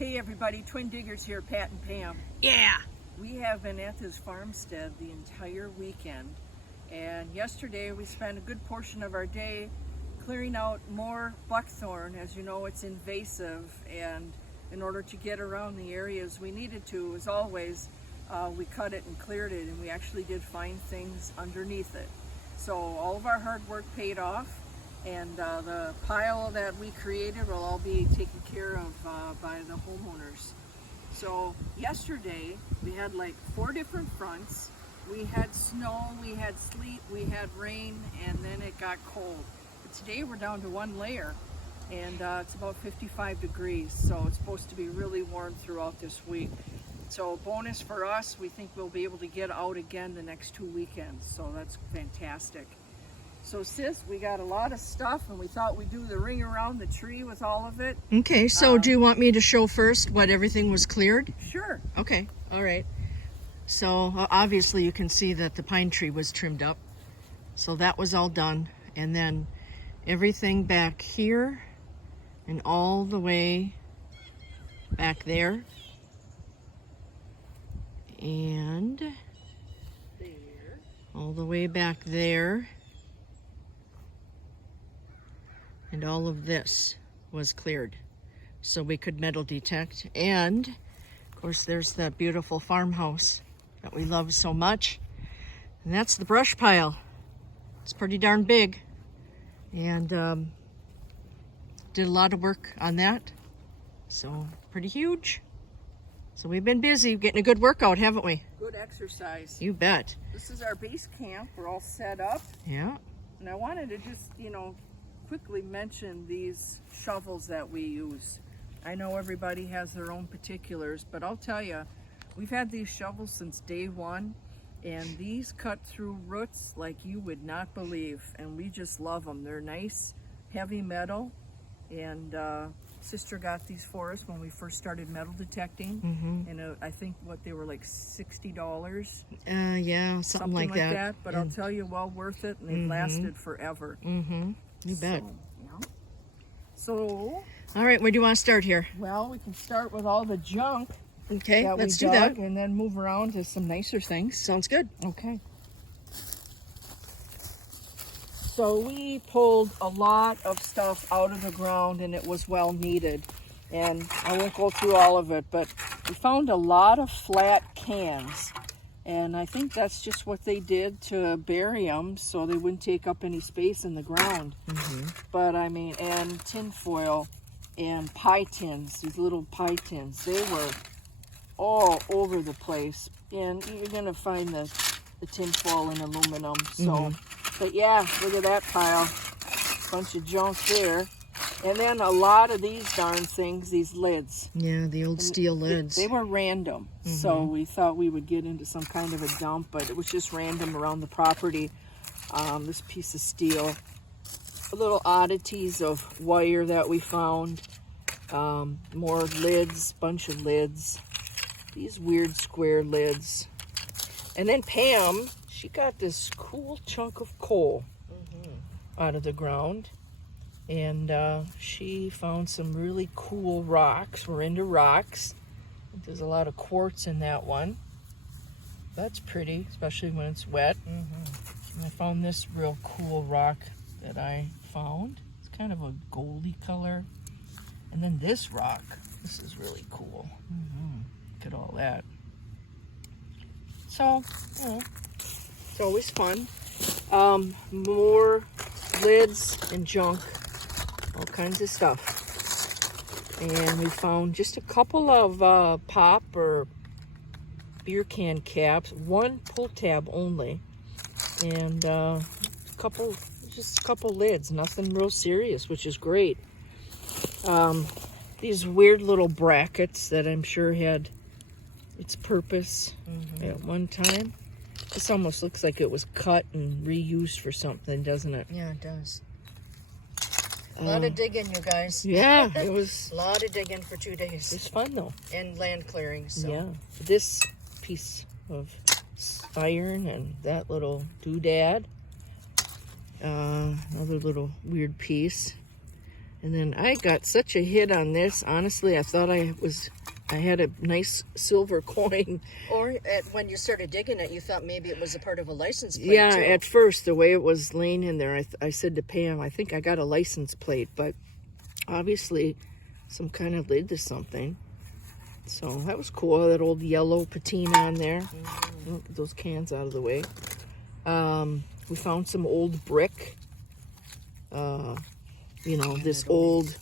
Hey everybody, Twin Diggers here, Pat and Pam. Yeah. We have been at this farmstead the entire weekend, and yesterday we spent a good portion of our day clearing out more buckthorn. As you know, it's invasive, and in order to get around the areas we needed to, as always, we cut it and cleared it, and we actually did find things underneath it. So all of our hard work paid off, and the pile that we created will all be taken care of by the homeowners. So yesterday we had like 4 different fronts. We had snow, we had sleet, we had rain, and then it got cold. But today we're down to 1 layer, and it's about 55 degrees, so it's supposed to be really warm throughout this week. So bonus for us, we think we'll be able to get out again the next 2 weekends, so that's fantastic. So sis, we got a lot of stuff, and we thought we'd do the ring around the tree with all of it. Okay, so do you want me to show first what everything was cleared? Sure. Okay, all right. So obviously you can see that the pine tree was trimmed up. So that was all done. And then everything back here and all the way back there. And There. all the way back there. And all of this was cleared so we could metal detect. And of course there's that beautiful farmhouse that we love so much, and that's the brush pile. It's pretty darn big, and did a lot of work on that, so pretty huge. So we've been busy getting a good workout, haven't we? Good exercise. You bet. This is our base camp. We're all set up, Yeah. and I wanted to just, quickly mention these shovels that we use. I know everybody has their own particulars, but I'll tell you, we've had these shovels since day one, and these cut through roots like you would not believe, and we just love them. They're nice, heavy metal, and sister got these for us when we first started metal detecting, and I think they were like $60. Yeah, something like that. But I'll tell you, well worth it, and they've lasted forever. You bet. So, all right, where do you want to start here? well, we can start with all the junk Okay, that let's we do that. dug, and then move around to some nicer things. Sounds good. Okay. So we pulled a lot of stuff out of the ground, and it was well needed. And I won't go through all of it, but we found a lot of flat cans. And I think that's just what they did to bury them so they wouldn't take up any space in the ground. But I mean, and tin foil and pie tins, these little pie tins, they were all over the place. And you're gonna find the tin foil and aluminum. So, but yeah, look at that pile, bunch of junk there. And then a lot of these darn things, these lids. Yeah, the old steel lids. They were random, so we thought we would get into some kind of a dump, but it was just random around the property. This piece of steel, little oddities of wire that we found, more lids, bunch of lids, these weird square lids. And then Pam, she got this cool chunk of coal out of the ground. And she found some really cool rocks. We're into rocks. There's a lot of quartz in that one. That's pretty, especially when it's wet. And I found this real cool rock that I found. It's kind of a goldy color. And then this rock, this is really cool. Look at all that. So, it's always fun. More lids and junk. All kinds of stuff. And we found just a couple of pop or beer can caps, 1 pull tab only, and just a couple lids, nothing real serious, which is great. These weird little brackets that I'm sure had its purpose at one time. This almost looks like it was cut and reused for something, doesn't it? Yeah, it does. A lot of digging, you guys. Yeah, it was A lot of digging for 2 days. it's fun though. And land clearing, so. Yeah, this piece of iron and that little doodad, another little weird piece. And then I got such a hit on this. Honestly, I thought I had a nice silver coin. Or when you started digging it, you thought maybe it was a part of a license plate, Yeah, too. at first, the way it was laying in there, I said to Pam, I think I got a license plate, but obviously some kind of lid to something. So that was cool, that old yellow patina on there. Get those cans out of the way. We found some old brick. You know, this old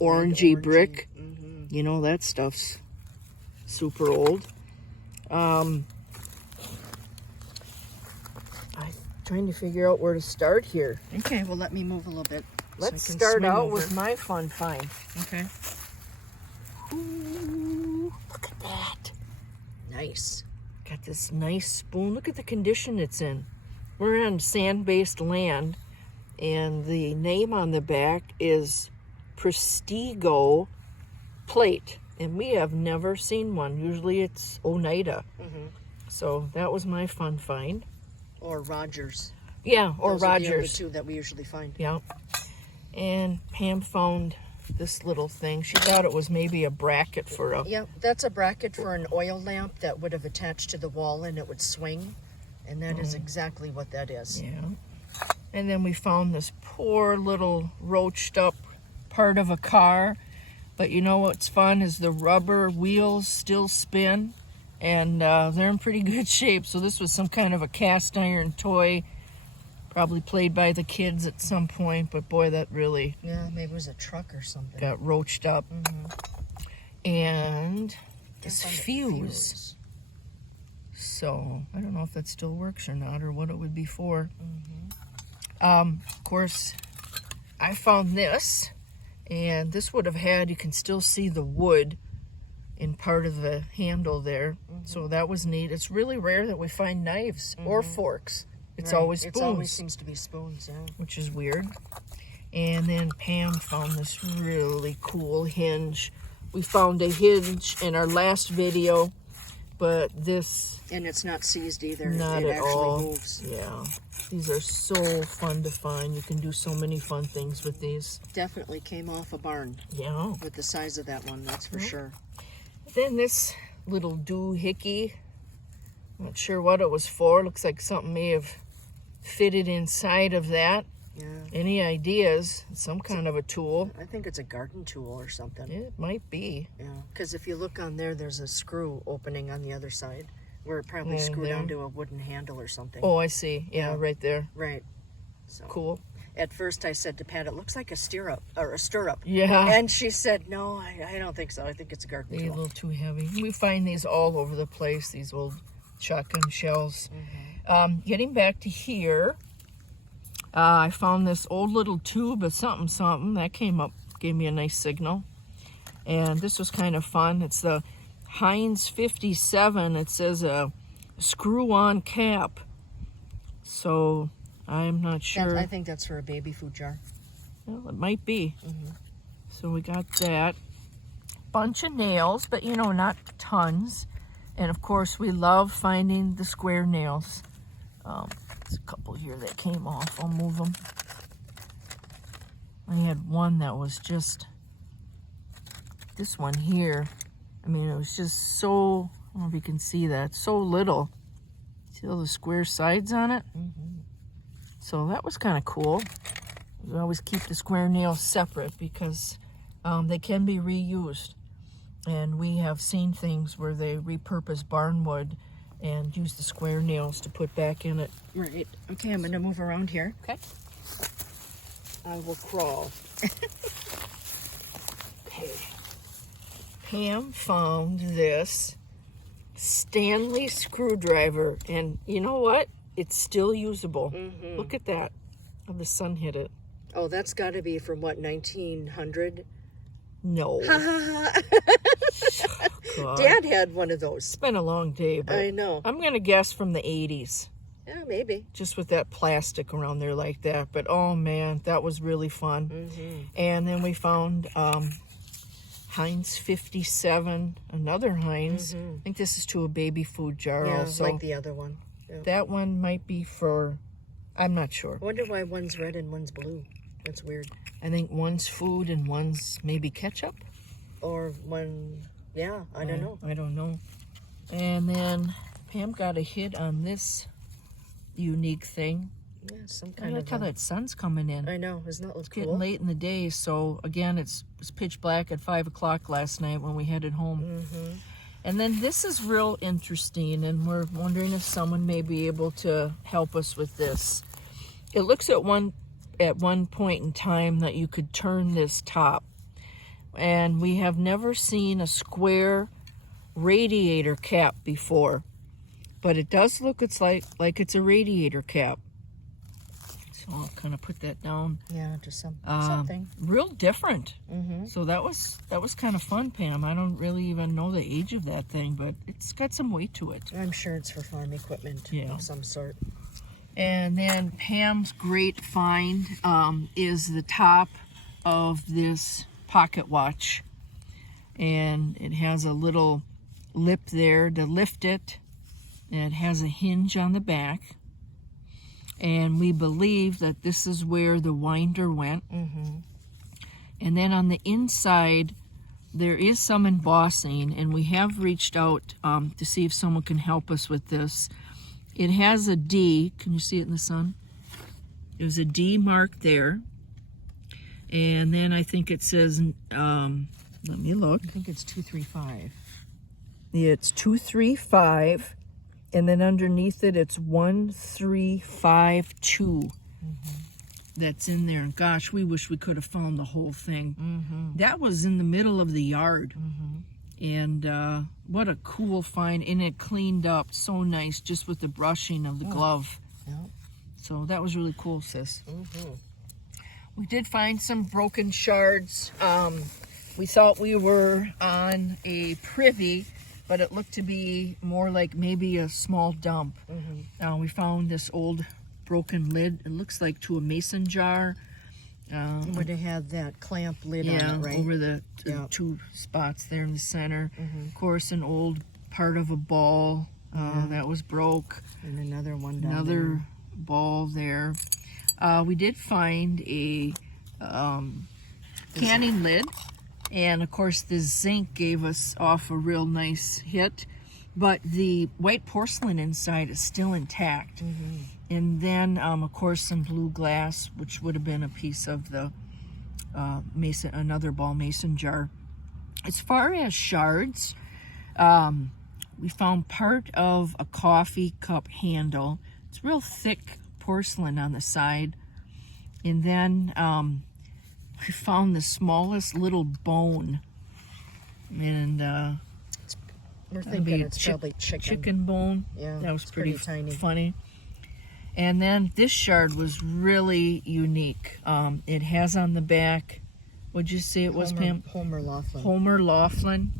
orangey brick. You know, that stuff's super old. I'm trying to figure out where to start here. Okay, well, let me move a little bit. Let's so I can start swing out over. with my fun find. Okay. Ooh, look at that. Nice. Got this nice spoon. Look at the condition it's in. We're on sand-based land, and the name on the back is Prestigo Plate, and we have never seen one. Usually it's Oneida. So that was my fun find. Or Rogers. Yeah, or Those are the other Rogers. two that we usually find. Yeah. And Pam found this little thing. She thought it was maybe a bracket for a... Yeah, that's a bracket for an oil lamp that would have attached to the wall and it would swing. And that is exactly what that is. Yeah. And then we found this poor little roached up part of a car. But you know what's fun is the rubber wheels still spin. And they're in pretty good shape. So this was some kind of a cast iron toy. Probably played by the kids at some point. But boy, that really Yeah, maybe it was a truck or something. got roached up. And this Can't find a fuse. So I don't know if that still works or not, or what it would be for. Of course, I found this, and this would have had, you can still see the wood in part of the handle there. So that was neat. It's really rare that we find knives or forks. It's Right. always spoons, It always seems to be spoons, yeah. which is weird. And then Pam found this really cool hinge. We found a hinge in our last video, but this, And it's not seized either. not it at actually all. moves. Yeah, these are so fun to find. You can do so many fun things with these. Definitely came off a barn Yeah. with the size of that one, that's for sure. Then this little doohickey, not sure what it was for. Looks like something may have fitted inside of that. Yeah. Any ideas? Some kind of a tool. I think it's a garden tool or something. It might be. Yeah. Because if you look on there, there's a screw opening on the other side where it probably Oh, screwed there. onto a wooden handle or something. Oh, I see. Yeah, Yeah. right there. Right. So Cool. at first I said to Pat, it looks like a stirrup or a stirrup. Yeah. And she said, no, I don't think so. I think it's a garden They're a tool. little too heavy. We find these all over the place, these old shotgun shells. Getting back to here, I found this old little tube of something that came up, gave me a nice signal. And this was kind of fun. It's the Hines 57. It says a screw-on cap. So I'm not sure. I think that's for a baby food jar. Well, it might be. So we got that. Bunch of nails, but you know, not tons. And of course, we love finding the square nails. There's a couple here that came off. I'll move them. I had one that was just, this one here. I mean, it was just so, I don't know if you can see that, so little. See all the square sides on it? So that was kind of cool. We always keep the square nails separate because they can be reused. And we have seen things where they repurpose barnwood and use the square nails to put back in it. Right. Okay, I'm going to move around here. Okay. I will crawl. Okay. Pam found this Stanley Screwdriver, and you know what? It's still usable. Look at that. Oh, the sun hit it. Oh, that's got to be from what, 1900? No. God. Dad had one of those. It's been a long day, but I know. I'm going to guess from the 80s. Yeah, maybe. Just with that plastic around there like that. But oh man, that was really fun. And then we found Hines 57, another Hines. I think this is to a baby food jar Yeah, also. like the other one. Yeah. That one might be for, I'm not sure. I wonder why one's red and one's blue. It's weird. I think one's food and one's maybe ketchup. Or one, yeah, I don't know. I don't know. And then Pam got a hit on this unique thing. Yeah, some I kind like of. how that sun's coming in. I know. Isn't that look Getting cool? late in the day, so again, it was pitch black at 5 o'clock last night when we headed home. Mm-hmm. And then this is real interesting, and we're wondering if someone may be able to help us with this. It looks at one point in time that you could turn this top, and we have never seen a square radiator cap before, but it does look like it's a radiator cap. So I'll kind of put that down. Yeah, just something. Real different. Mm-hmm. So that was kind of fun, Pam. I don't really even know the age of that thing, but it's got some weight to it. I'm sure it's for farm equipment Yeah. of some sort. And then Pam's great find is the top of this pocket watch. And it has a little lip there to lift it. And it has a hinge on the back. And we believe that this is where the winder went. Mm-hmm. And then on the inside, there is some embossing, and we have reached out to see if someone can help us with this. It has a D. Can you see it in the sun? There's a D mark there. And then I think it says, let me look. I think it's 235. It's 235. And then underneath it, it's 1352. That's in there. And gosh, we wish we could have found the whole thing. Mm-hmm. That was in the middle of the yard. Mm-hmm. And what a cool find. And it cleaned up so nice just with the brushing of the glove. Yeah. So that was really cool, sis. Mm-hmm. We did find some broken shards. We thought we were on a privy, but it looked to be more like maybe a small dump. Mm-hmm. We found this old broken lid. It looks like to a mason jar. It would have had that clamp lid on Yeah, it, right? over the Yeah. two spots there in the center. Mm-hmm. Of course, an old part of a ball that was broke. And another one down Another ball there. We did find a canning lid. And of course, the zinc gave us off a real nice hit. But the white porcelain inside is still intact. there. Mm-hmm. And then, of course, some blue glass, which would have been a piece of the mason, another ball mason jar. As far as shards, we found part of a coffee cup handle. It's real thick porcelain on the side. And then we found the smallest little bone. And We're that'd thinking be it's probably chicken bone. Yeah, That was it's pretty tiny. funny. And then this shard was really unique. It has on the back, what'd you say it was, Pam? Homer Laughlin. Homer Laughlin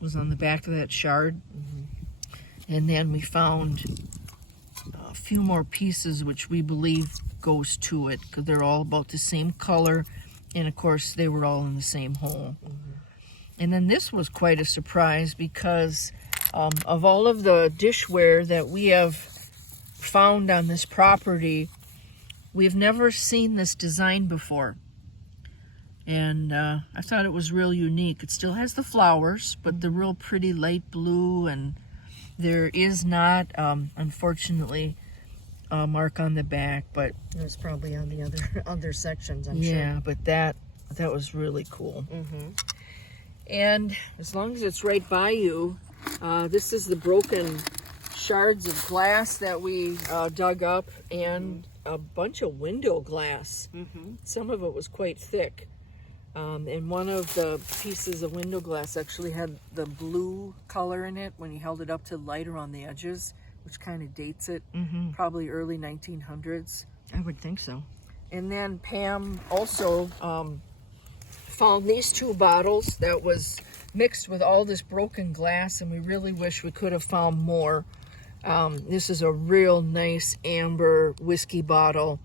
was on the back of that shard. And then we found a few more pieces which we believe goes to it, because they're all about the same color, and of course they were all in the same hole. And then this was quite a surprise, because of all of the dishware that we have found on this property, we've never seen this design before. And I thought it was real unique. It still has the flowers, but the real pretty light blue, and there is not, unfortunately, a mark on the back, but It was probably on the other sections, I'm yeah, but that was really cool. sure. Mm-hmm. And as long as it's right by you, this is the broken shards of glass that we dug up, and a bunch of window glass. Some of it was quite thick. And one of the pieces of window glass actually had the blue color in it when you held it up to light around the edges, which kind of dates it, probably early 1900s. I would think so. And then Pam also found these two bottles that was mixed with all this broken glass, and we really wish we could have found more. This is a real nice amber whiskey bottle.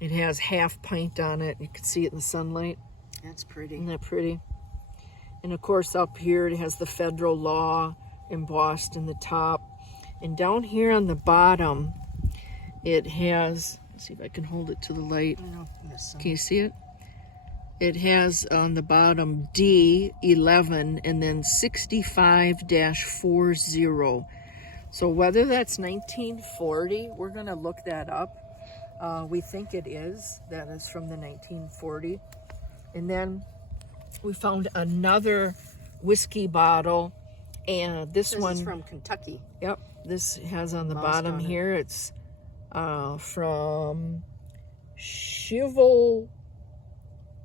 It has half pint on it. You can see it in the sunlight. That's pretty. Isn't that pretty? And of course up here it has the federal law embossed in the top. And down here on the bottom it has, let's see if I can hold it to the light. Yes. Can you see it? it has on the bottom D11 and then 65-40. So whether that's 1940, we're going to look that up. We think it is. That is from the 1940. And then we found another whiskey bottle, and this one is from Kentucky. Yep, this has on the Mouse bottom on it. here. It's from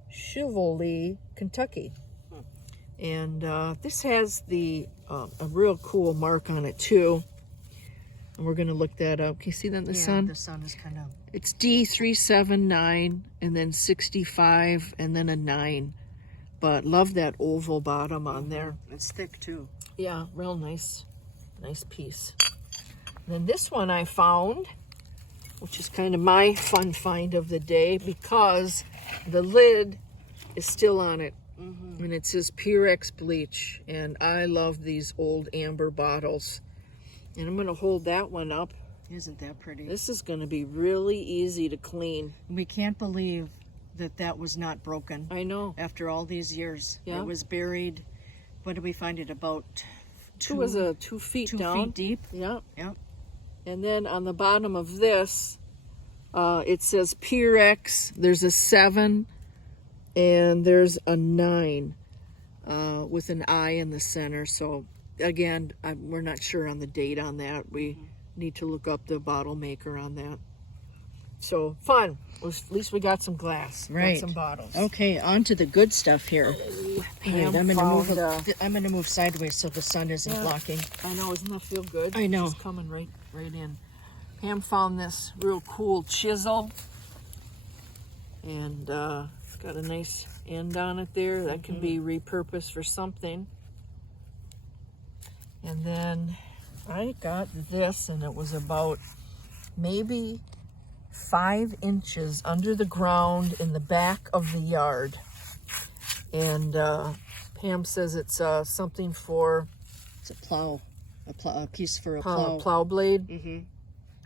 Chivalry, Kentucky. And this has a real cool mark on it too. And we're gonna look that up. Can you see that in the sun? The sun is kind of... It's D379 and then 65 and then a 9. But love that oval bottom on there. It's thick too. Yeah, real nice piece. And then this one I found, which is kind of my fun find of the day because the lid is still on it. And it says Purex bleach, and I love these old amber bottles. And I'm gonna hold that one up. Isn't that pretty? This is gonna be really easy to clean. We can't believe that was not broken. I know. After all these years. Yeah. It was buried. What did we find it? About It was 2 feet down. 2 feet deep. Yeah. Yeah. And then on the bottom of this, it says Purex. There's a 7 and there's a 9 with an I in the center. So again, we're not sure on the date on that. We need to look up the bottle maker on that. So fun. At least we got some glass. Right. Got some bottles. Okay, on to the good stuff here. Pam I'm found, gonna move sideways so the sun isn't blocking. I know, isn't that feel good? I know. It's coming right in. Pam found this real cool chisel, and it's got a nice end on it there that can be repurposed for something. And then I got this, and it was about maybe 5 inches under the ground in the back of the yard. And Pam says it's something for... It's a plow. A piece for a plow blade.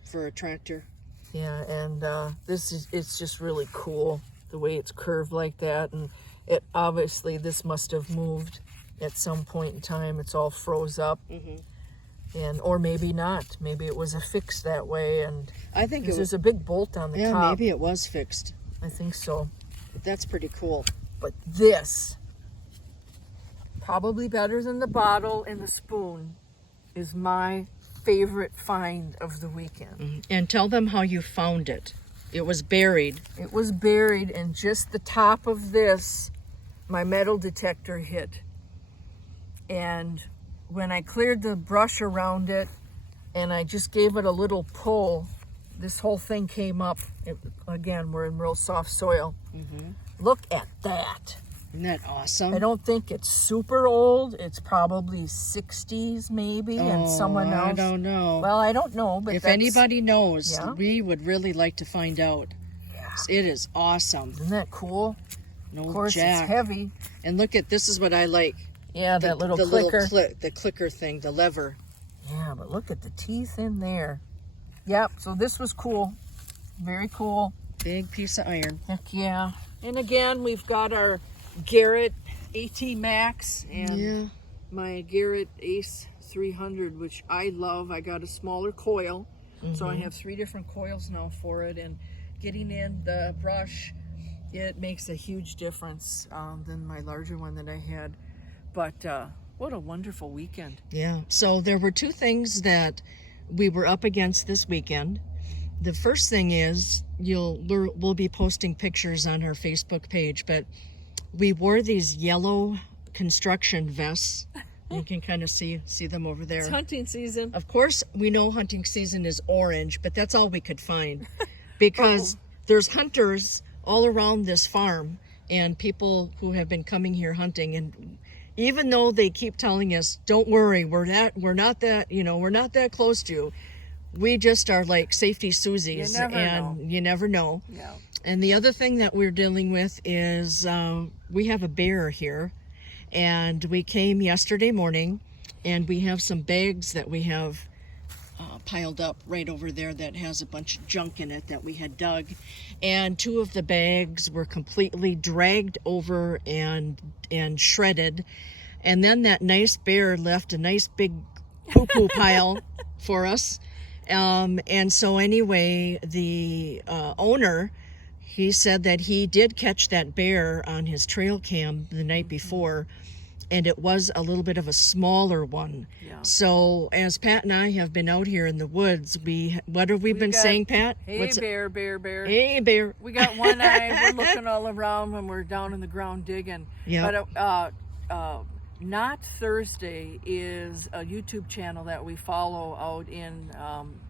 For a tractor. Yeah, and it's just really cool the way it's curved like that. And it obviously, this must have moved at some point in time. It's all froze up. Or maybe not. Maybe it was affixed that way. And I think there's a big bolt on the top. Yeah, maybe it was fixed. I think so. But that's pretty cool. But this, probably better than the bottle and the spoon, is my favorite find of the weekend. And tell them how you found it. It was buried. It was buried, and just the top of this, my metal detector hit. And when I cleared the brush around it and I just gave it a little pull, this whole thing came up. Again, we're in real soft soil. Look at that. Isn't that awesome? I don't think it's super old. It's probably 60s maybe, and someone else. I don't know. Well, I don't know, but if anybody knows, Yeah. we would really like to find out. Yeah. It is awesome. Isn't that cool? No Of course, jack. it's heavy. And look at, this is what I like. Yeah, that little the clicker. The clicker thing, the lever. Yeah, but look at the teeth in there. Yep, so this was cool. Very cool. Big piece of iron. Heck yeah. And again, we've got our Garrett AT Max and my Garrett Ace 300, which I love. I got a smaller coil, so I have 3 different coils now for it, and getting in the brush, it makes a huge difference than my larger one that I had. But what a wonderful weekend. Yeah. So there were 2 things that we were up against this weekend. The first thing is we'll be posting pictures on our Facebook page, but we wore these yellow construction vests. You can kind of see them over there. It's hunting season. Of course, we know hunting season is orange, but that's all we could find because there's hunters all around this farm and people who have been coming here hunting, and even though they keep telling us, don't worry, we're not that close to you, we just are like safety Susies. You never know. Yeah. And the other thing that we're dealing with is we have a bear here, and we came yesterday morning, and we have some bags that we have piled up right over there that has a bunch of junk in it that we had dug, and 2 of the bags were completely dragged over and shredded, and then that nice bear left a nice big poo-poo pile for us. And so anyway, the owner, he said that he did catch that bear on his trail cam the night before, and it was a little bit of a smaller one. Yeah. So as Pat and I have been out here in the woods, what have we been saying, Pat? Hey, bear, bear, bear. Hey, bear. We got one eye. We're looking all around when we're down in the ground digging. Yeah. But Not Thursday is a YouTube channel that we follow out in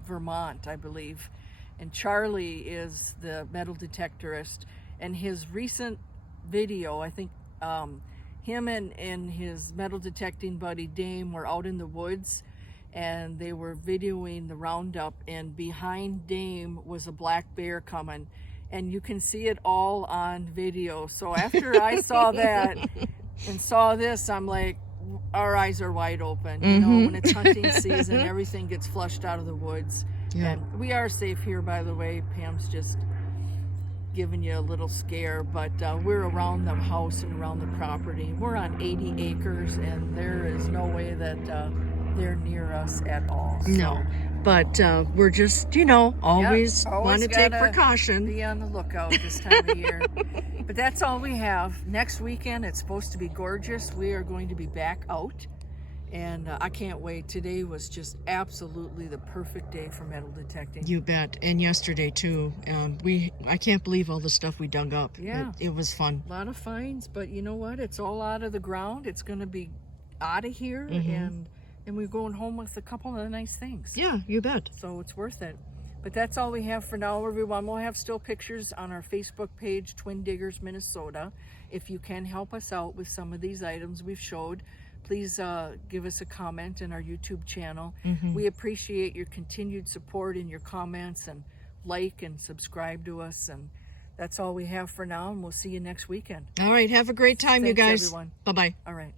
Vermont, I believe. And Charlie is the metal detectorist. And his recent video, I think him and his metal detecting buddy Dame were out in the woods, and they were videoing the roundup, and behind Dame was a black bear coming. And you can see it all on video. So after I saw that and saw this, I'm like, our eyes are wide open. You know, when it's hunting season, everything gets flushed out of the woods. Yeah. And we are safe here, by the way. Pam's just giving you a little scare, but we're around the house and around the property. We're on 80 acres, and there is no way that they're near us at all. So. No, but we're just, always want to take precaution. Be on the lookout this time of year. But that's all we have. Next weekend, it's supposed to be gorgeous. We are going to be back out, and I can't wait. Today was just absolutely the perfect day for metal detecting. You bet. And yesterday too. I can't believe all the stuff we dug up. Yeah. It was fun. A lot of finds, but you know what? It's all out of the ground. It's going to be out of here, and we're going home with a couple of nice things. Yeah, you bet. So it's worth it. But that's all we have for now, everyone. We'll have still pictures on our Facebook page, Twin Diggers, Minnesota. If you can help us out with some of these items we've showed, please give us a comment in our YouTube channel. We appreciate your continued support and your comments, and like and subscribe to us. And that's all we have for now, and we'll see you next weekend. All right, have a great time, you Thanks, guys. everyone. Bye-bye. All right.